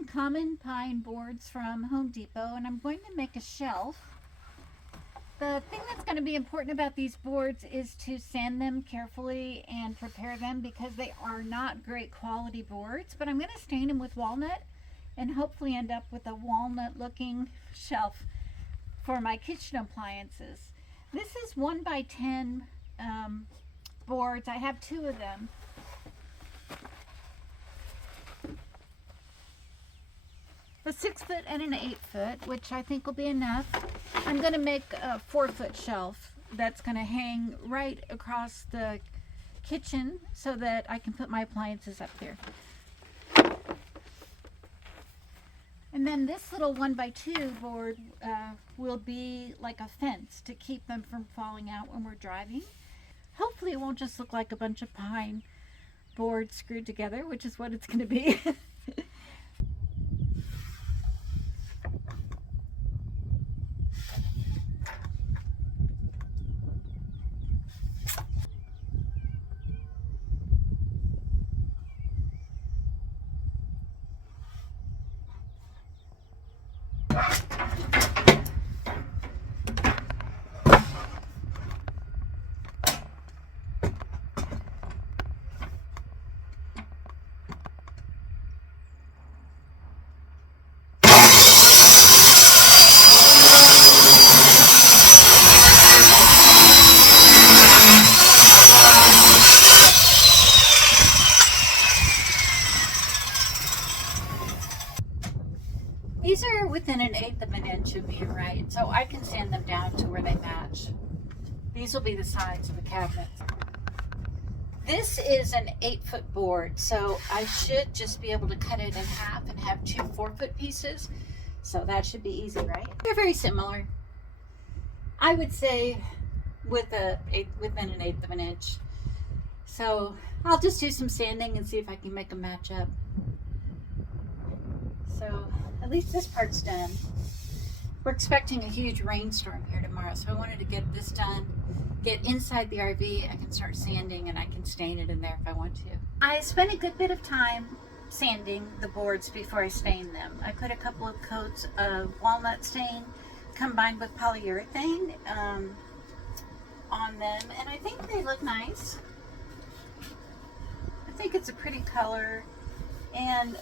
some common pine boards from Home Depot, and I'm going to make a shelf. The thing that's going to be important about these boards is to sand them carefully and prepare them, because they are not great quality boards, but I'm going to stain them with walnut and hopefully end up with a walnut looking shelf for my kitchen appliances. This is 1x10 boards. I have 2 of them. A 6-foot and an 8-foot, which I think will be enough. I'm going to make a 4-foot shelf that's going to hang right across the kitchen so that I can put my appliances up there. And then this little 1x2 board will be like a fence to keep them from falling out when we're driving. Hopefully it won't just look like a bunch of pine boards screwed together, which is what it's going to be. These are within 1/8 of an inch of being right, so I can sand them down to where they match. These will be the sides of the cabinets. This is an 8-foot board, so I should just be able to cut it in half and have 2 4-foot pieces. So that should be easy, right? They're very similar. I would say within 1/8 of an inch. So I'll just do some sanding and see if I can make them match up. So at least this part's done. We're expecting a huge rainstorm here tomorrow, so I wanted to get this done, get inside the RV. I can start sanding and I can stain it in there if I want to. I spent a good bit of time sanding the boards before I stained them. I put a couple of coats of walnut stain combined with polyurethane on them, and I think they look nice. I think it's a pretty color, and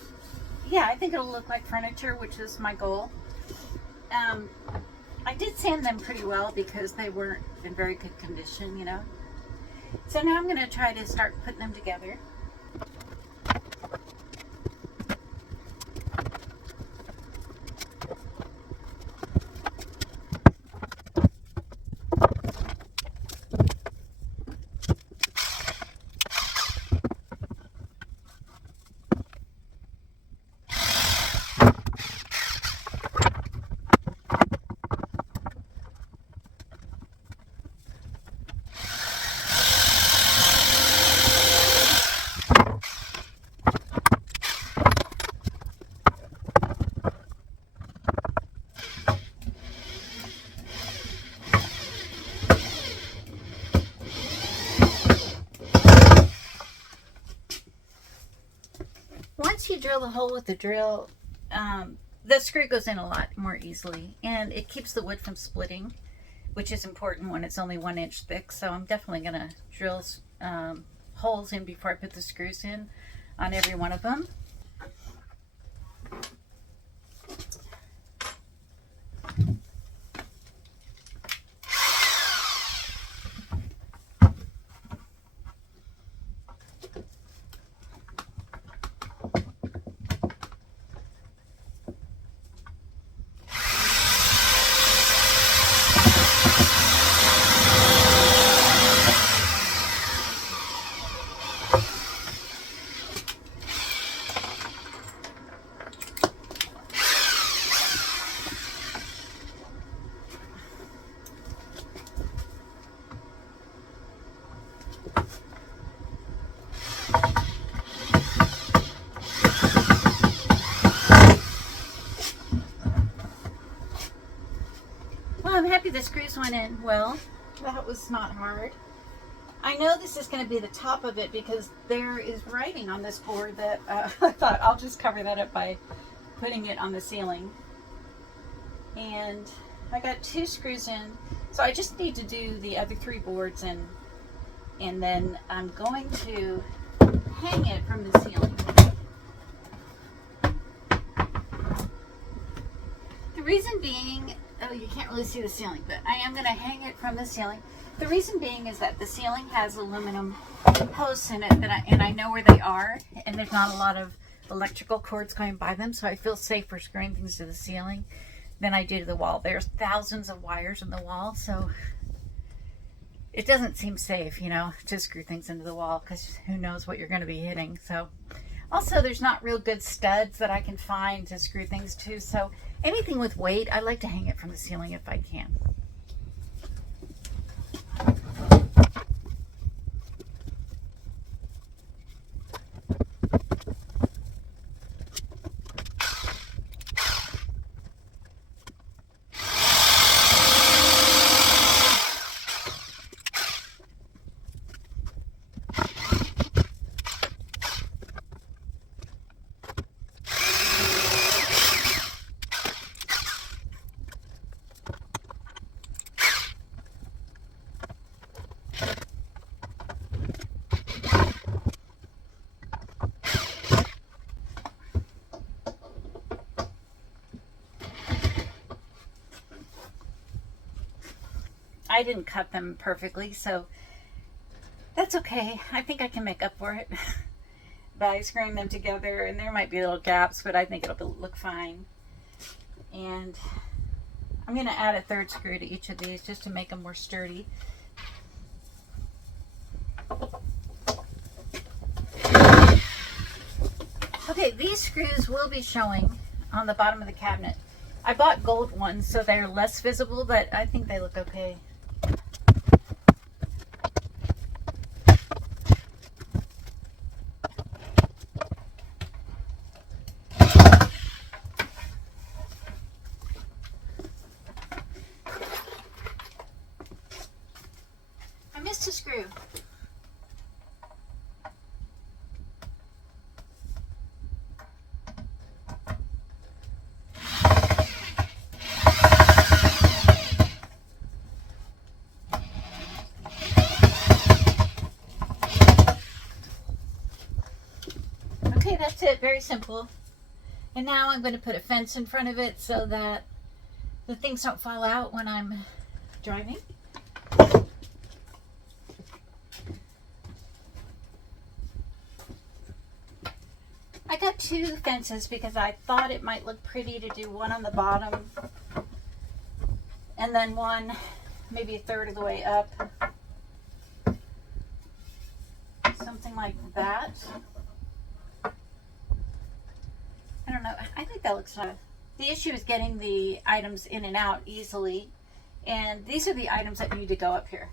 yeah, I think it'll look like furniture, which is my goal. I did sand them pretty well because they weren't in very good condition, you know. So now I'm going to try to start putting them together. Once you drill the hole with the drill, the screw goes in a lot more easily, and it keeps the wood from splitting, which is important when it's only 1 inch thick. So I'm definitely going to drill holes in before I put the screws in on every one of them. I'm happy the screws went in well. That was not hard. I know this is going to be the top of it because there is writing on this board that I thought I'll just cover that up by putting it on the ceiling. And I got 2 screws in, so I just need to do the other 3 boards, and then I'm going to hang it from the ceiling. The reason being, oh, you can't really see the ceiling, but I am going to hang it from the ceiling. The reason being is that the ceiling has aluminum posts in it, and I know where they are, and there's not a lot of electrical cords going by them, so I feel safer screwing things to the ceiling than I do to the wall. There's thousands of wires in the wall, so it doesn't seem safe, you know, to screw things into the wall, because who knows what you're going to be hitting. So also, there's not real good studs that I can find to screw things to, so anything with weight, I like to hang it from the ceiling if I can. I didn't cut them perfectly, so that's okay. I think I can make up for it by screwing them together, and there might be little gaps, but I think it'll look fine. And I'm going to add a 3rd screw to each of these just to make them more sturdy. Okay, these screws will be showing on the bottom of the cabinet. I bought gold ones, so they're less visible, but I think they look okay. I missed a screw. Okay, that's it. Very simple. And now I'm going to put a fence in front of it so that the things don't fall out when I'm driving. I got 2 fences because I thought it might look pretty to do one on the bottom and then one maybe a third of the way up. Something like that. I don't know. I think that looks nice. The issue is getting the items in and out easily, and these are the items that need to go up here.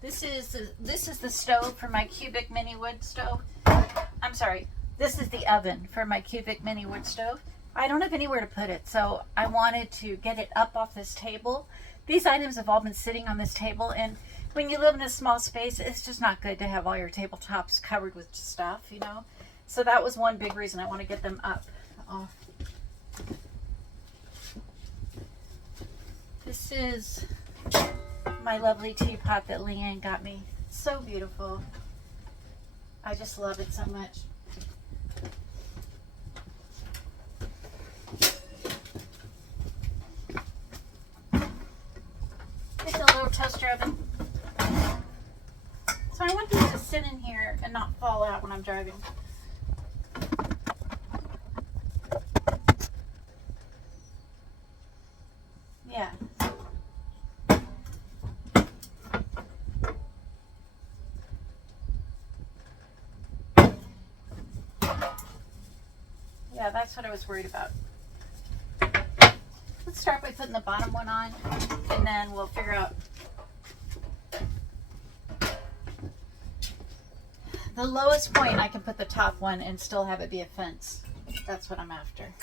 This is the stove for my cubic mini wood stove. I'm sorry. This is the oven for my cubic mini wood stove. I don't have anywhere to put it, so I wanted to get it up off this table. These items have all been sitting on this table, and when you live in a small space, it's just not good to have all your tabletops covered with stuff, you know. So that was one big reason I want to get them up off. This is my lovely teapot that Leanne got me. It's so beautiful. I just love it so much. It's a little toaster oven. So I want these to sit in here and not fall out when I'm driving. Yeah. Yeah, that's what I was worried about. Let's start by putting the bottom one on, and then we'll figure out the lowest point. I can put the top one and still have it be a fence. That's what I'm after.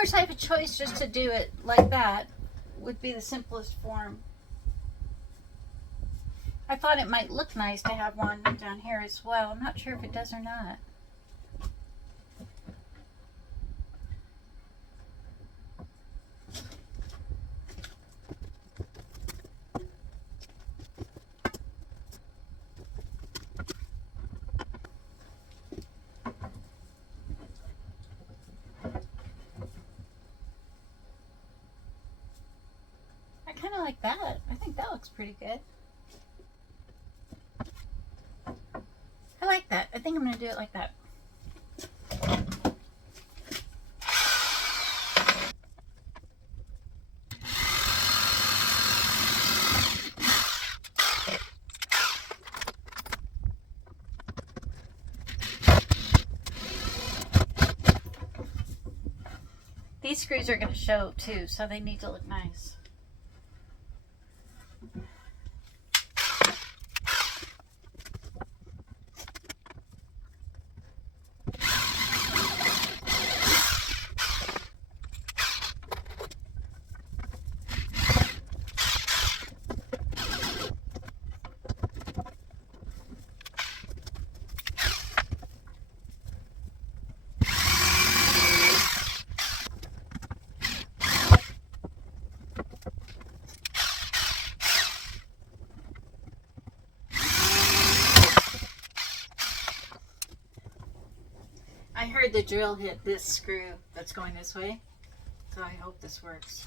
course, I have a choice just to do it like that. Would be the simplest form. I thought it might look nice to have one down here as well. I'm not sure if it does or not. I kind of like that. I think that looks pretty good. I like that. I think I'm going to do it like that. These screws are going to show too, so they need to look nice. I heard the drill hit this screw that's going this way, so I hope this works.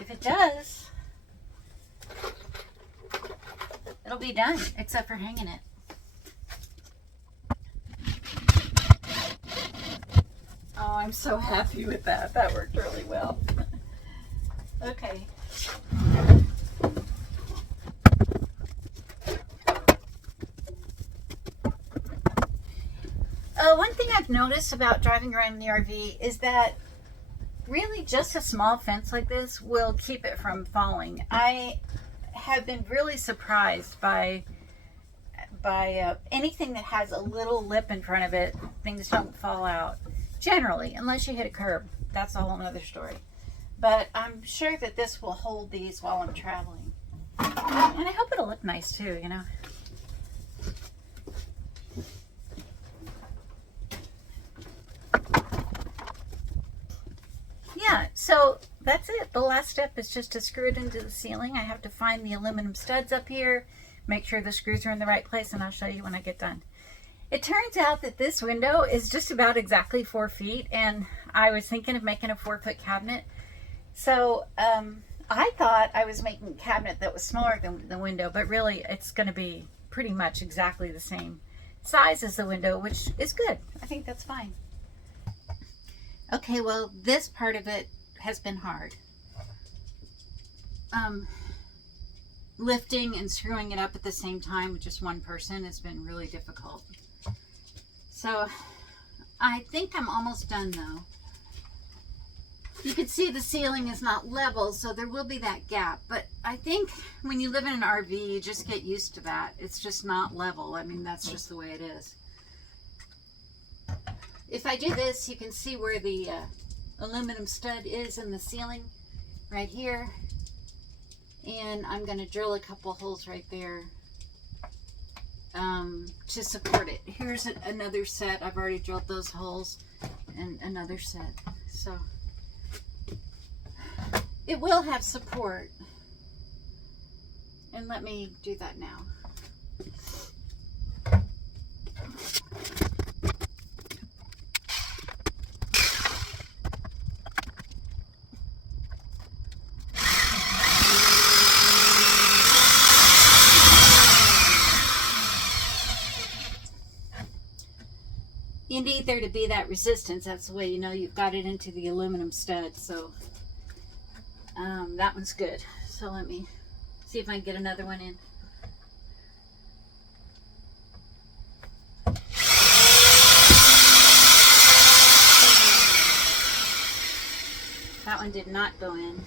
If it does, it'll be done, except for hanging it. Oh, I'm so happy with that. That worked really well. Okay. One thing I've noticed about driving around in the RV is that really just a small fence like this will keep it from falling. I have been really surprised by anything that has a little lip in front of it. Things don't fall out generally, unless you hit a curb. That's a whole nother story. But I'm sure that this will hold these while I'm traveling, and I hope it'll look nice too, you know. Yeah, so that's it. The last step is just to screw it into the ceiling. I have to find the aluminum studs up here, make sure the screws are in the right place, and I'll show you when I get done. It turns out that this window is just about exactly 4 feet, and I was thinking of making a 4-foot cabinet. So I thought I was making a cabinet that was smaller than the window, but really it's going to be pretty much exactly the same size as the window, which is good. I think that's fine. Okay, well, this part of it has been hard. Lifting and screwing it up at the same time with just one person has been really difficult. So I think I'm almost done though. You can see the ceiling is not level, so there will be that gap. But I think when you live in an RV, you just get used to that. It's just not level. I mean, that's just the way it is. If I do this, you can see where the aluminum stud is in the ceiling, right here. And I'm going to drill a couple holes right there to support it. Here's another set. I've already drilled those holes, and another set. So it will have support. And let me do that now. You need there to be that resistance. That's the way you know you've got it into the aluminum stud. So that one's good. So let me see if I can get another one in. That one did not go in.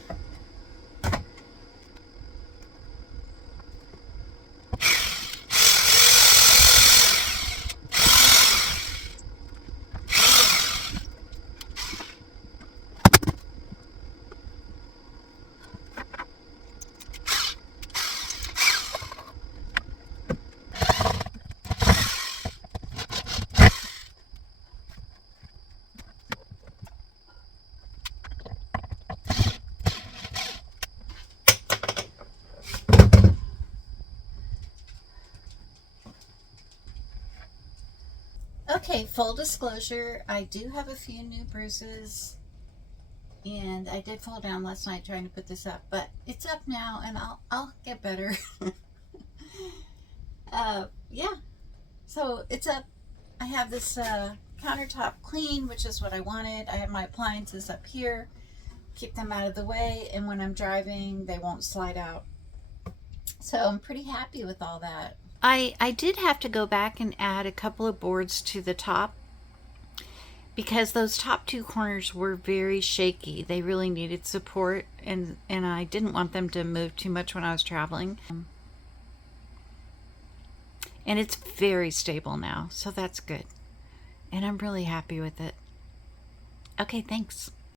Okay, full disclosure, I do have a few new bruises, and I did fall down last night trying to put this up, but it's up now, and I'll get better. Yeah, so it's up. I have this countertop clean, which is what I wanted. I have my appliances up here, keep them out of the way, and when I'm driving, they won't slide out. So I'm pretty happy with all that. I did have to go back and add a couple of boards to the top because those top two corners were very shaky. They really needed support, and I didn't want them to move too much when I was traveling. And it's very stable now, so that's good. And I'm really happy with it. Okay, thanks.